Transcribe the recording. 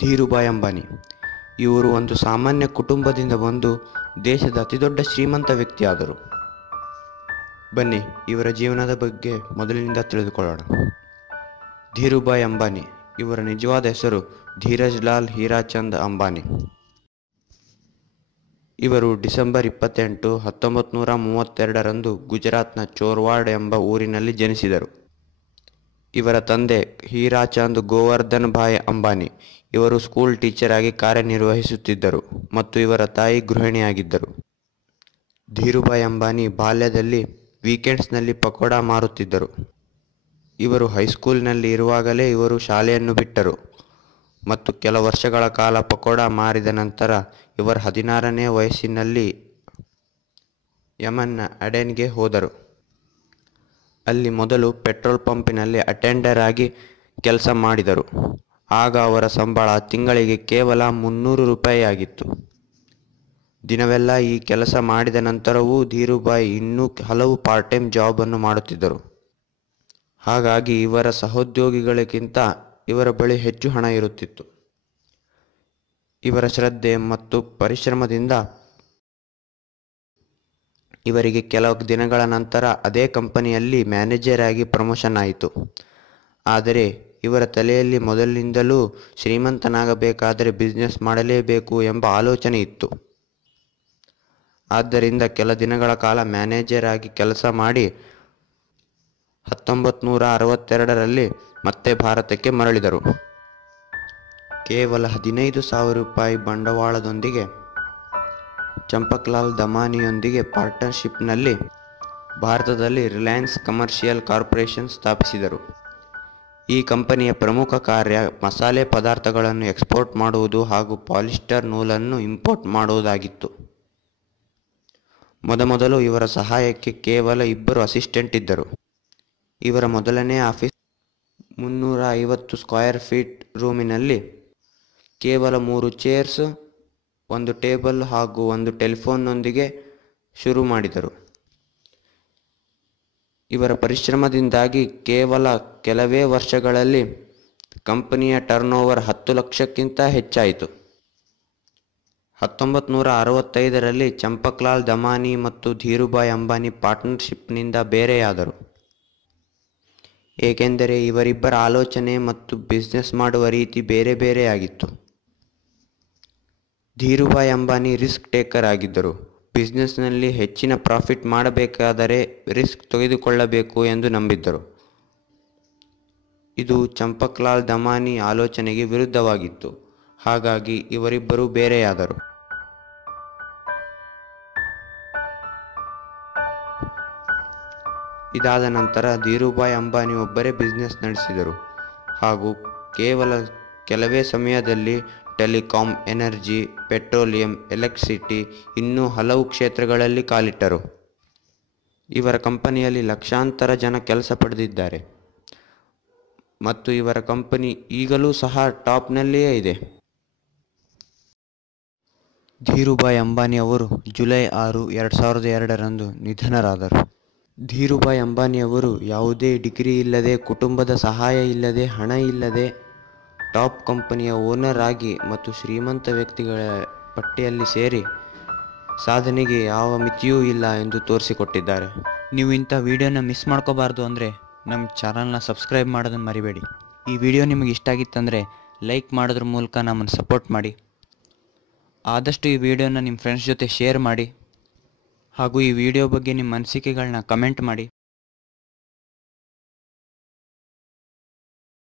ಧೀರುಭಾಯ್ ಅಂಬಾನಿ ಇವರು ಒಂದು ಸಾಮಾನ್ಯ ಕುಟುಂಬದಿಂದ ಬಂದು ದೇಶದ ಅತಿದೊಡ್ಡ ಶ್ರೀಮಂತ ವ್ಯಕ್ತಿಯಾದರು. ಬನ್ನಿ ಇವರ ಜೀವನದ ಬಗ್ಗೆ ಮೊದಲಿನಿಂದ ತಿಳಿದುಕೊಳ್ಳೋಣ. ಧೀರುಭಾಯ್ ಅಂಬಾನಿ ಇವರ ನಿಜವಾದ ಹೆಸರು ಧೀರಜ್ ಲಾಲ್ ಹೀರಾಚಂದ್ ಅಂಬಾನಿ. ಇವರು ಡಿಸೆಂಬರ್ 28, 1932ರಂದು ಗುಜರಾತ್ನ ಚೋರ್ವಾಡ್ ಎಂಬ ಊರಿನಲ್ಲಿ ಜನಿಸಿದರು. ಇವರ ತಂದೆ ಹೀರಾಚಂದ್ ಗೋವರ್ಧನ್ ಭಾಯ್ ಅಂಬಾನಿ ಇವರು ಸ್ಕೂಲ್ ಟೀಚರ್ ಆಗಿ ಕಾರ್ಯನಿರ್ವಹಿಸುತ್ತಿದ್ದರು ಮತ್ತು ಇವರ ತಾಯಿ ಗೃಹಿಣಿಯಾಗಿದ್ದರು. ಧೀರುಭಾಯ್ ಅಂಬಾನಿ ಬಾಲ್ಯದಲ್ಲಿ ವೀಕೆಂಡ್ಸ್ನಲ್ಲಿ ಪಕೋಡಾ ಮಾರುತ್ತಿದ್ದರು. ಇವರು ಹೈಸ್ಕೂಲ್ನಲ್ಲಿ ಇರುವಾಗಲೇ ಇವರು ಶಾಲೆಯನ್ನು ಬಿಟ್ಟರು ಮತ್ತು ಕೆಲ ವರ್ಷಗಳ ಕಾಲ ಪಕೋಡಾ ಮಾರಿದ ನಂತರ ಇವರು 16ನೇ ವಯಸ್ಸಿನಲ್ಲಿ ಯಮನ್ನ ಅಡೆನ್ಗೆ ಹೋದರು. ಅಲ್ಲಿ ಮೊದಲು ಪೆಟ್ರೋಲ್ ಪಂಪಿನಲ್ಲಿ ಅಟೆಂಡರ್ ಆಗಿ ಕೆಲಸ ಮಾಡಿದರು. ಆಗ ಅವರ ಸಂಬಳ ತಿಂಗಳಿಗೆ ಕೇವಲ 300 ರೂಪಾಯಿ ಆಗಿತ್ತು. ದಿನವೆಲ್ಲ ಈ ಕೆಲಸ ಮಾಡಿದ ನಂತರವೂ ಧೀರುಭಾಯ್ ಇನ್ನೂ ಹಲವು ಪಾರ್ಟ್ ಟೈಮ್ ಜಾಬ್ ಅನ್ನು ಮಾಡುತ್ತಿದ್ದರು. ಹಾಗಾಗಿ ಇವರ ಸಹೋದ್ಯೋಗಿಗಳಿಗಿಂತ ಇವರ ಬಳಿ ಹೆಚ್ಚು ಹಣ ಇರುತ್ತಿತ್ತು. ಇವರ ಶ್ರದ್ಧೆ ಮತ್ತು ಪರಿಶ್ರಮದಿಂದ ಇವರಿಗೆ ಕೆಲವು ದಿನಗಳ ನಂತರ ಅದೇ ಕಂಪನಿಯಲ್ಲಿ ಮ್ಯಾನೇಜರ್ ಆಗಿ ಪ್ರಮೋಷನ್ ಆಯಿತು. ಆದರೆ ಇವರ ತಲೆಯಲ್ಲಿ ಮೊದಲಿನಿಂದಲೂ ಶ್ರೀಮಂತನಾಗಬೇಕಾದರೆ ಬಿಸ್ನೆಸ್ ಮಾಡಲೇಬೇಕು ಎಂಬ ಆಲೋಚನೆ ಇತ್ತು. ಆದ್ದರಿಂದ ಕೆಲ ದಿನಗಳ ಕಾಲ ಮ್ಯಾನೇಜರ್ ಆಗಿ ಕೆಲಸ ಮಾಡಿ 1962ರಲ್ಲಿ ಮತ್ತೆ ಭಾರತಕ್ಕೆ ಮರಳಿದರು. ಕೇವಲ 15,000 ರೂಪಾಯಿ ಬಂಡವಾಳದೊಂದಿಗೆ ಚಂಪಕ್ಲಾಲ್ ದಮಾನಿಯೊಂದಿಗೆ ಪಾರ್ಟ್ನರ್ಶಿಪ್ನಲ್ಲಿ ಭಾರತದಲ್ಲಿ ರಿಲಯನ್ಸ್ ಕಮರ್ಷಿಯಲ್ ಕಾರ್ಪೊರೇಷನ್ ಸ್ಥಾಪಿಸಿದರು. ಈ ಕಂಪನಿಯ ಪ್ರಮುಖ ಕಾರ್ಯ ಮಸಾಲೆ ಪದಾರ್ಥಗಳನ್ನು ಎಕ್ಸ್ಪೋರ್ಟ್ ಮಾಡುವುದು ಹಾಗೂ ಪಾಲಿಸ್ಟರ್ ನೂಲನ್ನು ಇಂಪೋರ್ಟ್ ಮಾಡುವುದಾಗಿತ್ತು. ಮೊದಮೊದಲು ಇವರ ಸಹಾಯಕ್ಕೆ ಕೇವಲ 2 ಅಸಿಸ್ಟೆಂಟ್ ಇದ್ದರು. ಇವರ ಮೊದಲನೇ ಆಫೀಸ್ 350 ಸ್ಕ್ವೇರ್ ಫೀಟ್ ರೂಮಿನಲ್ಲಿ ಕೇವಲ 3 ಚೇರ್ಸ್, 1 ಟೇಬಲ್ ಹಾಗೂ 1 ಟೆಲಿಫೋನ್ನೊಂದಿಗೆ ಶುರು ಮಾಡಿದರು. ಇವರ ಪರಿಶ್ರಮದಿಂದಾಗಿ ಕೇವಲ ಕೆಲವೇ ವರ್ಷಗಳಲ್ಲಿ ಕಂಪನಿಯ ಟರ್ನ್ಓವರ್ 10 ಲಕ್ಷಕ್ಕಿಂತ ಹೆಚ್ಚಾಯಿತು. 1965ರಲ್ಲಿ ಚಂಪಕ್ಲಾಲ್ ದಮಾನಿ ಮತ್ತು ಧೀರುಭಾಯ್ ಅಂಬಾನಿ ಪಾರ್ಟ್ನರ್ಶಿಪ್ನಿಂದ ಬೇರೆಯಾದರು. ಏಕೆಂದರೆ ಇವರಿಬ್ಬರ ಆಲೋಚನೆ ಮತ್ತು ಬಿಸ್ನೆಸ್ ಮಾಡುವ ರೀತಿ ಬೇರೆ ಬೇರೆಯಾಗಿತ್ತು. ಧೀರುಭಾಯ್ ಅಂಬಾನಿ ರಿಸ್ಕ್ ಟೇಕರ್ ಆಗಿದ್ದರು. ಬಿಸ್ನೆಸ್ನಲ್ಲಿ ಹೆಚ್ಚಿನ ಪ್ರಾಫಿಟ್ ಮಾಡಬೇಕಾದರೆ ರಿಸ್ಕ್ ತೆಗೆದುಕೊಳ್ಳಬೇಕು ಎಂದು ನಂಬಿದ್ದರು. ಇದು ಚಂಪಕ್ಲಾಲ್ ದಮಾನಿ ಆಲೋಚನೆಗೆ ವಿರುದ್ಧವಾಗಿತ್ತು. ಹಾಗಾಗಿ ಇವರಿಬ್ಬರು ಬೇರೆಯಾದರು. ಇದಾದ ನಂತರ ಧೀರುಭಾಯ್ ಅಂಬಾನಿ ಒಬ್ಬರೇ ಬಿಸ್ನೆಸ್ ನಡೆಸಿದರು ಹಾಗೂ ಕೇವಲ ಕೆಲವೇ ಸಮಯದಲ್ಲಿ ಟೆಲಿಕಾಂ, ಎನರ್ಜಿ, ಪೆಟ್ರೋಲಿಯಂ, ಎಲೆಕ್ಟ್ರಿಸಿಟಿ ಇನ್ನೂ ಹಲವು ಕ್ಷೇತ್ರಗಳಲ್ಲಿ ಕಾಲಿಟ್ಟರು. ಇವರ ಕಂಪನಿಯಲ್ಲಿ ಲಕ್ಷಾಂತರ ಜನ ಕೆಲಸ ಪಡೆದಿದ್ದಾರೆ ಮತ್ತು ಇವರ ಕಂಪನಿ ಈಗಲೂ ಸಹ ಟಾಪ್ನಲ್ಲಿಯೇ ಇದೆ. ಧೀರುಭಾಯ್ ಅಂಬಾನಿ ಅವರು ಜುಲೈ 6, 2002ರಂದು ನಿಧನರಾದರು. ಧೀರುಭಾಯ್ ಅಂಬಾನಿ ಅವರು ಯಾವುದೇ ಡಿಗ್ರಿ ಇಲ್ಲದೆ, ಕುಟುಂಬದ ಸಹಾಯ ಇಲ್ಲದೆ, ಹಣ ಇಲ್ಲದೆ ಟಾಪ್ ಕಂಪನಿಯ ಓನರ್ ಆಗಿ ಮತ್ತು ಶ್ರೀಮಂತ ವ್ಯಕ್ತಿಗಳ ಪಟ್ಟಿಯಲ್ಲಿ ಸೇರಿ ಸಾಧನೆಗೆ ಯಾವ ಮಿತಿಯೂ ಇಲ್ಲ ಎಂದು ತೋರಿಸಿಕೊಟ್ಟಿದ್ದಾರೆ. ನೀವು ಇಂಥ ವಿಡಿಯೋನ ಮಿಸ್ ಮಾಡ್ಕೋಬಾರ್ದು ಅಂದರೆ ನಮ್ಮ ಚಾನಲ್ನ ಸಬ್ಸ್ಕ್ರೈಬ್ ಮಾಡೋದನ್ನು ಮರಿಬೇಡಿ. ಈ ವಿಡಿಯೋ ನಿಮಗೆ ಇಷ್ಟ ಆಗಿತ್ತಂದರೆ ಲೈಕ್ ಮಾಡೋದ್ರ ಮೂಲಕ ನಮ್ಮನ್ನು ಸಪೋರ್ಟ್ ಮಾಡಿ. ಆದಷ್ಟು ಈ ವಿಡಿಯೋನ ನಿಮ್ಮ ಫ್ರೆಂಡ್ಸ್ ಜೊತೆ ಶೇರ್ ಮಾಡಿ ಹಾಗೂ ಈ ವಿಡಿಯೋ ಬಗ್ಗೆ ನಿಮ್ಮ ಅನಿಸಿಕೆಗಳನ್ನ ಕಮೆಂಟ್ ಮಾಡಿ.